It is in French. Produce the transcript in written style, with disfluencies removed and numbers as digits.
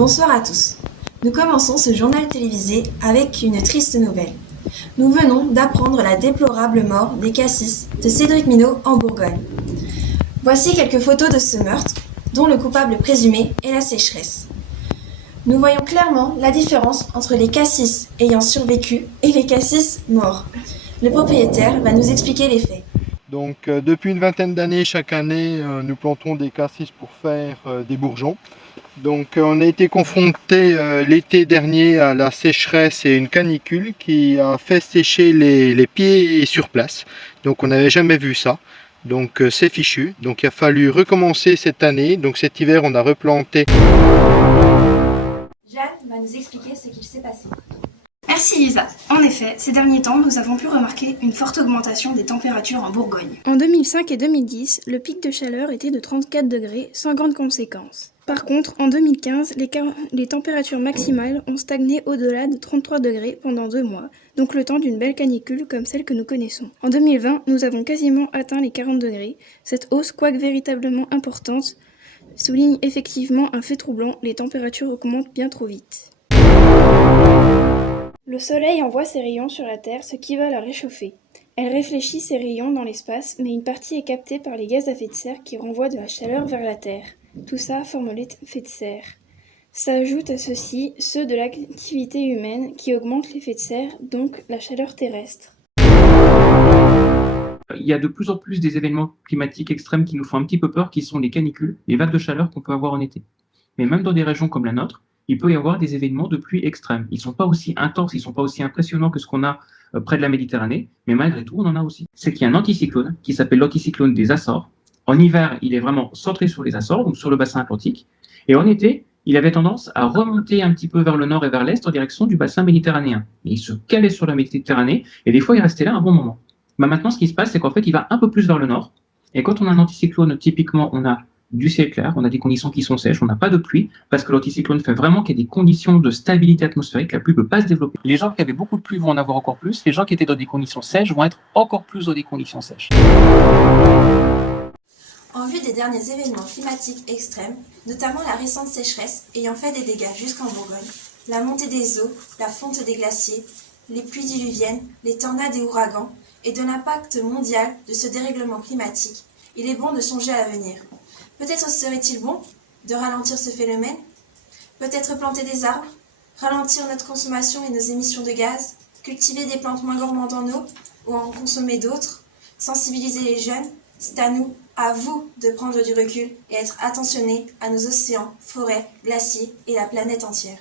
Bonsoir à tous. Nous commençons ce journal télévisé avec une triste nouvelle. Nous venons d'apprendre la déplorable mort des cassis de Cédric Minot en Bourgogne. Voici quelques photos de ce meurtre, dont le coupable présumé est la sécheresse. Nous voyons clairement la différence entre les cassis ayant survécu et les cassis morts. Le propriétaire va nous expliquer les faits. Donc, depuis une vingtaine d'années, chaque année, nous plantons des cassis pour faire des bourgeons. Donc, on a été confronté l'été dernier à la sécheresse et une canicule qui a fait sécher les pieds sur place. Donc, on n'avait jamais vu ça. Donc, c'est fichu. Donc, il a fallu recommencer cette année. Donc, cet hiver, on a replanté. Jeanne va nous expliquer ce qu'il s'est passé. Merci Lisa. En effet, ces derniers temps, nous avons pu remarquer une forte augmentation des températures en Bourgogne. En 2005 et 2010, le pic de chaleur était de 34 degrés, sans grande conséquence. Par contre, en 2015, les températures maximales ont stagné au-delà de 33 degrés pendant 2 mois, donc le temps d'une belle canicule comme celle que nous connaissons. En 2020, nous avons quasiment atteint les 40 degrés. Cette hausse, quoique véritablement importante, souligne effectivement un fait troublant, les températures augmentent bien trop vite. Le soleil envoie ses rayons sur la Terre, ce qui va la réchauffer. Elle réfléchit ses rayons dans l'espace, mais une partie est captée par les gaz à effet de serre qui renvoient de la chaleur vers la Terre. Tout ça forme l'effet de serre. S'ajoutent à ceci ceux de l'activité humaine qui augmentent l'effet de serre, donc la chaleur terrestre. Il y a de plus en plus des événements climatiques extrêmes qui nous font un petit peu peur, qui sont les canicules, les vagues de chaleur qu'on peut avoir en été. Mais même dans des régions comme la nôtre, il peut y avoir des événements de pluie extrêmes. Ils ne sont pas aussi intenses, ils ne sont pas aussi impressionnants que ce qu'on a près de la Méditerranée, mais malgré tout, on en a aussi. C'est qu'il y a un anticyclone qui s'appelle l'anticyclone des Açores. En hiver, il est vraiment centré sur les Açores, donc sur le bassin atlantique. Et en été, il avait tendance à remonter un petit peu vers le nord et vers l'est en direction du bassin méditerranéen. Et il se calait sur la Méditerranée, et des fois, il restait là un bon moment. Mais maintenant, ce qui se passe, c'est qu'en fait, il va un peu plus vers le nord. Et quand on a un anticyclone, typiquement, on a du ciel clair, on a des conditions qui sont sèches, on n'a pas de pluie, parce que l'anticyclone fait vraiment qu'il y a des conditions de stabilité atmosphérique, la pluie ne peut pas se développer. Les gens qui avaient beaucoup de pluie vont en avoir encore plus, les gens qui étaient dans des conditions sèches vont être encore plus dans des conditions sèches. En vue des derniers événements climatiques extrêmes, notamment la récente sécheresse ayant fait des dégâts jusqu'en Bourgogne, la montée des eaux, la fonte des glaciers, les pluies diluviennes, les tornades et ouragans, et de l'impact mondial de ce dérèglement climatique, il est bon de songer à l'avenir. Peut-être serait-il bon de ralentir ce phénomène? Peut-être planter des arbres, ralentir notre consommation et nos émissions de gaz, cultiver des plantes moins gourmandes en eau ou en consommer d'autres, sensibiliser les jeunes. C'est à nous, à vous, de prendre du recul et être attentionnés à nos océans, forêts, glaciers et la planète entière.